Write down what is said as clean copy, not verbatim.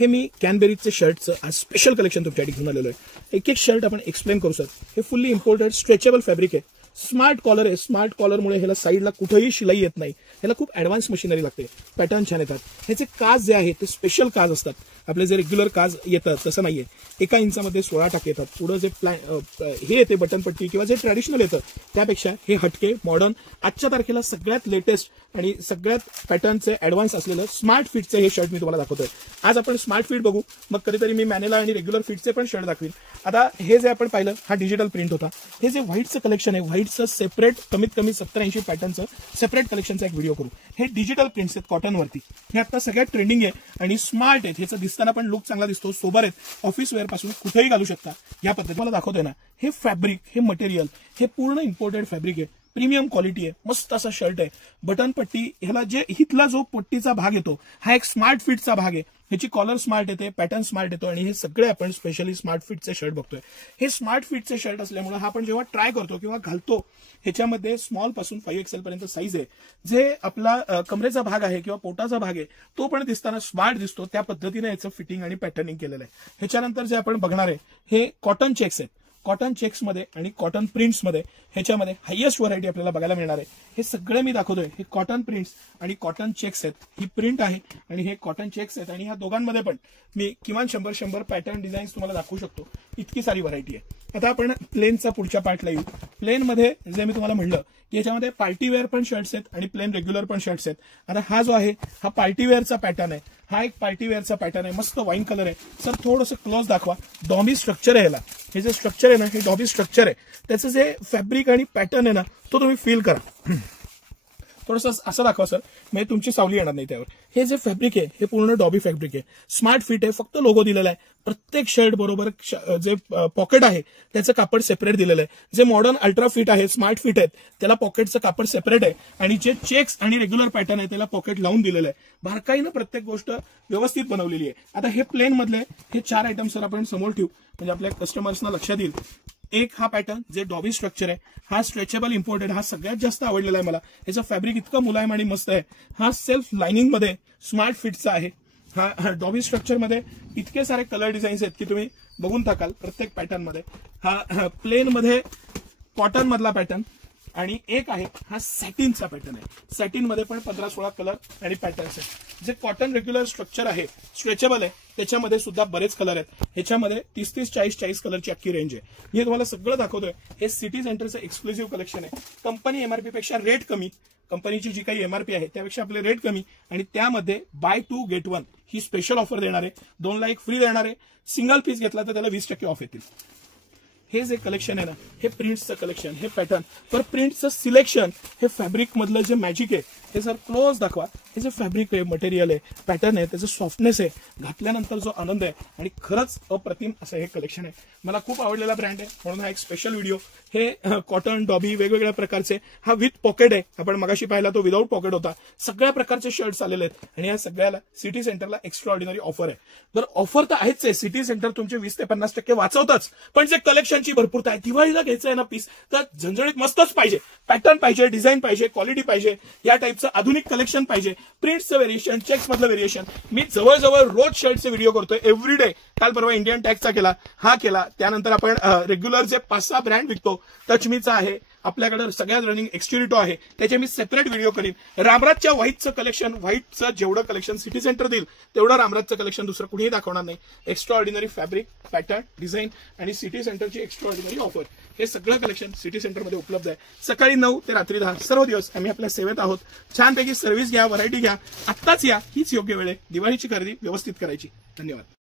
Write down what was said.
हे मी कॅनबेरीजचे शर्टचं आज special collection तुमच्यासाठी घेऊन आलेलो आहे। एक एक शर्ट आपण एक्सप्लेन करू सर। हे फुल्ली इम्पोर्टेड स्ट्रेचेबल फॅब्रिक आहे, स्मार्ट कॉलर आहे। स्मार्ट कॉलरमुळे ह्याला साईडला कुठेही शिलाई येत नाही, ह्याला खूप ॲडव्हान्स मशिनरी लागते, पॅटर्न छान येतात। ह्याचे काज जे आहे ते स्पेशल काज असतात, आपले जे रेग्युलर काज येतात तसं नाहीये। 1 इंचामध्ये 16 टाके येतात। पुढे जे हे येते बटनपट्टी किंवा जे ट्रॅडिशनल येतं त्यापेक्षा हे हटके मॉडर्न आजच्या तारखेला सगळ्यात लेटेस्ट आणि सगळ्यात पॅटर्नचे ॲडव्हान्स असलेलं स्मार्ट फिटचे हे शर्ट मी तुम्हाला दाखवतोय। आज आपण स्मार्ट फिट बघू, मग कधीतरी मी मॅनेला आणि रेग्युलर फिटचे पण शर्ट दाखवीन। आता हे जे आपण पाहिलं हा डिजिटल प्रिंट होता। हे जे व्हाईटचं कलेक्शन आहे, व्हाईटचं सेपरेट कमीत कमी 70-80 पॅटर्नचं सेपरेट कलेक्शनचा एक व्हिडिओ करू। हे डिजिटल प्रिंट्स आहेत कॉटनवरती, हे आता सगळ्यात ट्रेंडिंग आहे आणि स्मार्ट आहेत। ह्याचं दिसताना पण लुक चांगला दिसतो, सोबर आहेत, ऑफिस वेअर पासून कुठेही घालू शकता। या पद्धतीने मला दाखवतोय ना, हे फॅब्रिक, हे मटेरियल, हे पूर्ण इम्पोर्टेड फॅब्रिक आहे, प्रीमियम क्वालिटी आहे, मस्त असा शर्ट आहे। बटन पट्टी, ह्याला जे हितला जो पट्टीचा भाग येतो हा एक स्मार्ट फिटचा भाग आहे। ह्याची कॉलर स्मार्ट येते, पॅटर्न स्मार्ट येतो आणि हे सगळे आपण स्पेशली स्मार्ट फिटचे शर्ट बघतोय। हे स्मार्ट फिटचे शर्ट असल्यामुळे हा आपण जेव्हा ट्राय करतो किंवा घालतो ह्याच्यामध्ये स्मॉल पासून 5XL पर्यंत साईज आहे। जे आपला कमरेचा भाग आहे किंवा पोटाचा भाग आहे तो पण दिसताना स्मार्ट दिसतो, त्या पद्धतीने याचं फिटिंग आणि पॅटर्निंग केलेलं आहे। ह्याच्यानंतर जे आपण बघणार आहे हे कॉटन चेक्स आहेत। कॉटन चेक्स मध्ये आणि कॉटन प्रिंट्स मध्ये ह्याच्यामध्ये हायेस्ट व्हरायटी आपल्याला बघायला मिळणार आहे। हे सगळे मी दाखवतोय, हे कॉटन प्रिंट्स आणि कॉटन चेक्स आहेत। ही प्रिंट आहे आणि हे कॉटन चेक्स आहेत आणि ह्या दोघांमध्ये पण मी किमान 100 पॅटर्न डिझाईन्स तुम्हाला दाखवू शकतो, इतकी सारी व्हरायटी आहे। आता आपण प्लेनचा पुढच्या पार्टला येऊ। प्लेन मध्ये जे मी तुम्हाला म्हणलं की याच्यामध्ये पार्टी वेअर पण शर्ट्स आहेत आणि प्लेन रेग्युलर पण शर्ट्स आहेत। आता हा जो आहे हा पार्टी वेअरचा पॅटर्न आहे, हा एक पार्टी वेअरचा पॅटर्न आहे, मस्त वाईन कलर आहे। सर थोडंसं क्लोज दाखवा, डॉमी स्ट्रक्चर आहे ह्याला। हे जे स्ट्रक्चर आहे ना हे डॉबी स्ट्रक्चर आहे, त्याचं जे फॅब्रिक आणि पॅटर्न आहे ना तो तुम्ही फील करा। थोडंसं असं दाखवा सर, म्हणजे तुमची सावली येणार नाही त्यावर। हे जे फॅब्रिक आहे हे पूर्ण डॉबी फॅब्रिक आहे, स्मार्ट फिट आहे, फक्त लोगो दिलेला आहे। प्रत्येक शर्ट बरोबर जे पॉकेट आहे त्याचं कापड सेपरेट दिलेलं आहे। जे मॉडर्न अल्ट्रा फिट आहे, स्मार्ट फिट आहेत, त्याला पॉकेटचं कापड सेपरेट आहे आणि जे चेक्स आणि रेग्युलर पॅटर्न आहे त्याला पॉकेट लावून दिलेलं आहे। बारकाईनं प्रत्येक गोष्ट व्यवस्थित बनवलेली आहे। आता हे प्लेन मधले हे 4 आयटम सर आपण समोर ठेवू, म्हणजे आपल्या कस्टमर्सना लक्षात येईल। एक हा पॅटर्न जे डॉबी स्ट्रक्चर आहे, हा स्ट्रेचेबल इम्पोर्टेड, हा सगळ्यात जास्त आवडलेला आहे मला। याचं फॅब्रिक इतकं मुलायम आणि मस्त आहे। हा सेल्फ लाइनिंग मध्ये स्मार्ट फिटचा आहे। हा डॉबी स्ट्रक्चर मध्ये इतके सारे कलर डिझाईन्स आहेत की तुम्ही बघून टाकाल प्रत्येक पॅटर्न मध्ये। हा प्लेन मध्ये कॉटन मधला पॅटर्न आणि एक आहे हा सॅटिनचा पॅटर्न आहे। सॅटिन मध्ये पण 15-16 कलर आणि पॅटर्न्स आहेत। जे कॉटन रेग्युलर स्ट्रक्चर आहे, स्ट्रेचेबल आहे, त्याच्यामध्ये सुद्धा बरेच कलर आहेत। ह्याच्यामध्ये 30, 40 कलरची अख्खी रेंज आहे। मी तुम्हाला सगळं दाखवतोय। हे सिटी सेंटरचं एक्सक्लुझिव्ह कलेक्शन आहे। कंपनी एमआरपी पेक्षा रेट कमी, कंपनीची जी काही एमआरपी आहे त्यापेक्षा आपले रेट कमी आणि त्यामध्ये बाय 2 गेट 1 ही स्पेशल ऑफर देणार आहे। 2ला 1 फ्री देणार आहे। सिंगल पीस घेतला तर त्याला 20% ऑफ येतील। हे जे कलेक्शन आहे ना हे प्रिंट्सचं कलेक्शन, हे पॅटर्न पर प्रिंटचं सिलेक्शन, हे फॅब्रिक मधलं जे मॅजिक आहे हे सर क्लोज दाखवा। हे जे फॅब्रिक आहे, मटेरियल आहे, पॅटर्न आहे, त्याचं सॉफ्टनेस आहे, घातल्यानंतर जो आनंद आहे आणि खरंच अप्रतिम असं हे कलेक्शन आहे। मला खूप आवडलेला ब्रँड आहे म्हणून हा एक स्पेशल व्हिडिओ। हे कॉटन डॉबी वेगवेगळ्या प्रकारचे, हा विथ पॉकेट आहे, आपण मगाशी पाहिला तो विदाऊट पॉकेट होता। सगळ्या प्रकारचे शर्ट्स आलेले आहेत आणि या सगळ्याला सिटी सेंटरला एक्स्ट्रा ऑर्डिनरी ऑफर आहे। तर ऑफर तर आहेच आहे, सिटी सेंटर तुमचे 20 ते 50% वाचवतच, पण जे कलेक्शनची भरपूरता आहे, दिवाळीला घ्यायचं आहे ना पीस तर झणझणीत मस्तच पाहिजे, पॅटर्न पाहिजे, डिझाईन पाहिजे, क्वालिटी पाहिजे, या टाईपचं आधुनिक कलेक्शन पाहिजे, प्रिंट्सचं व्हेरिएशन, चेक्स मधलं व्हेरिएशन। मी जवळजवळ रोज शर्टचे व्हिडिओ करतोय एव्हरीडे। काल परवा इंडियन टॅक्सचा केला, हा केला, त्यानंतर आपण रेग्युलर जे 5-6 ब्रँड विकतो, टचमीचा आहे आपल्याकडे, सगळ्यात रनिंग एक्सट्युरिटो आहे, त्याचे मी सेपरेट व्हिडिओ करीन। रामराजच्या व्हाईटचं कलेक्शन, व्हाईटचं जेवढं कलेक्शन सिटी सेंटर देईल तेवढं रामराजचं कलेक्शन दुसरं कुणीही दाखवणार नाही। Extra ordinary fabric, pattern, design आणि सिटी सेंटरची एक्स्ट्रा ऑर्डिनरी ऑफर, हे सगळं कलेक्शन सिटी सेंटरमध्ये उपलब्ध आहे। सकाळी 9 ते रात्री 10 सर्व दिवस आम्ही आपल्या सेवेत आहोत। छानपैकी सर्व्हिस घ्या, व्हरायटी घ्या, आत्ताच या, हीच योग्य वेळ आहे दिवाळीची खरेदी व्यवस्थित करायची। धन्यवाद।